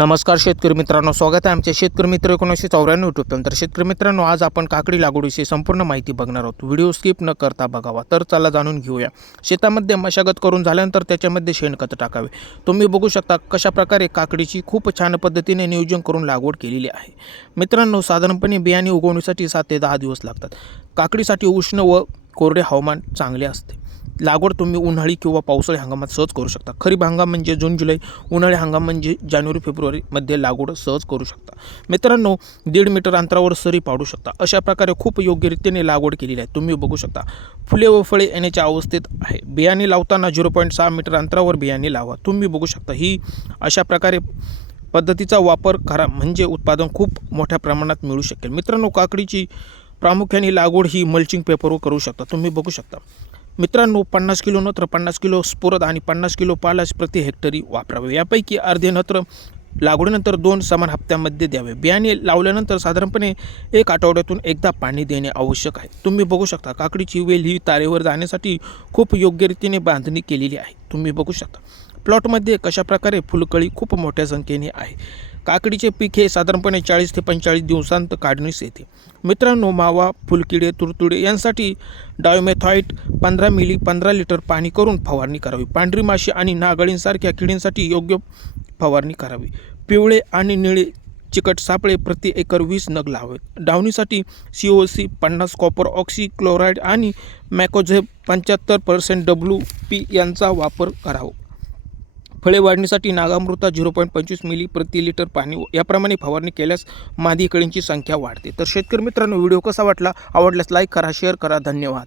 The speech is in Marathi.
नमस्कार शेतकरी मित्रांनो स्वागत आहे आमच्या शेतकरी मित्र एकोणीसशे चौऱ्याण्णव यूट्यूब तर शेतकरी मित्रांनो आज आपण काकडी लागवडीची संपूर्ण माहिती बघणार आहोत. व्हिडिओ स्किप न करता बघावा. तर चला जाणून घेऊया. शेतामध्ये मशागत करून झाल्यानंतर त्याच्यामध्ये शेणखत टाकावे. तुम्ही बघू शकता कशा प्रकारे काकडीची खूप छान पद्धतीने नियोजन करून लागवड केलेली आहे. मित्रांनो साधारणपणे बियाणे उगवण्यासाठी सात ते दहा दिवस लागतात. काकडीसाठी उष्ण व कोरडे हवामान चांगले असते. लागवड तुम्ही उन्हाळी किंवा पावसाळी हंगामात सहज करू शकता. खरीप हंगाम म्हणजे जून जुलै उन्हाळी हंगाम म्हणजे जानेवारी फेब्रुवारीमध्ये लागवड सहज करू शकता. मित्रांनो दीड मीटर अंतरावर सरी पाडू शकता. अशा प्रकारे खूप योग्यरीतीने लागवड केलेली आहे. तुम्ही बघू शकता फुले व फळे येण्याच्या अवस्थेत आहे. बियाणे लावताना झिरो पॉईंट सहा मीटर अंतरावर बियाणे लावा. तुम्ही बघू शकता ही अशा प्रकारे पद्धतीचा वापर करा म्हणजे उत्पादन खूप मोठ्या प्रमाणात मिळू शकेल. मित्रांनो काकडीची प्रामुख्याने लागवड ही मल्चिंग पेपरवर करू शकता. तुम्ही बघू शकता. मित्रांनो पन्नास किलो नत्र पन्नास किलो स्फुरद आणि पन्नास किलो पालाश प्रति हेक्टरी वापरावे. यापैकी अर्धे नत्र लागवडीनंतर दोन समान हप्त्यामध्ये द्यावे. बियाणे लावल्यानंतर साधारणपणे एक आठवड्यातून एकदा पाणी देणे आवश्यक आहे. तुम्ही बघू शकता काकडीची वेल ही तारेवर जाण्यासाठी खूप योग्यरीतीने बांधणी केलेली आहे. तुम्ही बघू शकता. प्लॉटमध्ये कशाप्रकारे फुलकळी खूप मोठ्या संख्येने आहे. काकडीचे पीक हे साधारणपणे चाळीस ते पंचेचाळीस दिवसांत काढणीस येते. मित्रांनो मावा फुलकिडे तुरतुडे यांसाठी डायोमेथॉईट पंधरा मिली पंधरा लिटर पाणी करून फवारणी करावी. पांढरी माशी आणि नागळींसारख्या किडींसाठी योग्य फवारणी करावी. पिवळे आणि निळे चिकट सापळे प्रति एकर वीस नग लावेत डावणीसाठी सी ओ सी पन्नास कॉपर ऑक्सी क्लोराईड आणि मॅकोझेब पंच्याहत्तर पर्सेंट डब्ल्यू पी यांचा वापर करावा. फळे वाढणीसाठी नागामृता झिरो पॉईंट पंचवीस मिली प्रति लिटर पाणी याप्रमाणे फवारणी केल्यास मादी कळींची संख्या वाढते. तर शेतकरी मित्रांनो व्हिडिओ कसा वाटला? आवडल्यास लाईक करा शेअर करा. धन्यवाद.